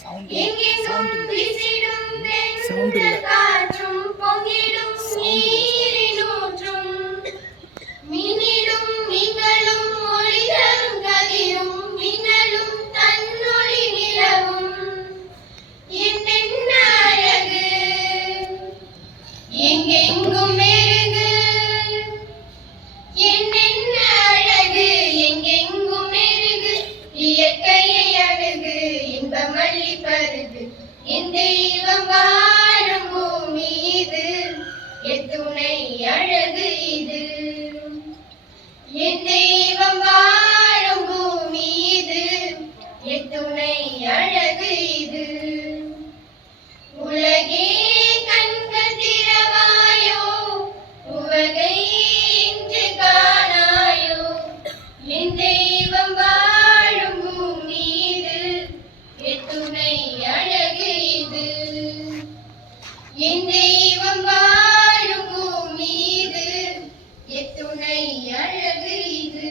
sound இல்ல என் தெய்வம் வாழும் பூமி இது எத்துணை அழகு இது என் தெய்வம் வாழும் பூமி இது எத்துணை அழகு இது உலகே கண்கள் திறவாயோ உவகை இன்று காணாயோ என் தெய்வம் வாழும் பூமி இது எத்துணை அழகு இது என் தெய்வம் வாழும் பூமி இது எத்துணை அழகு இது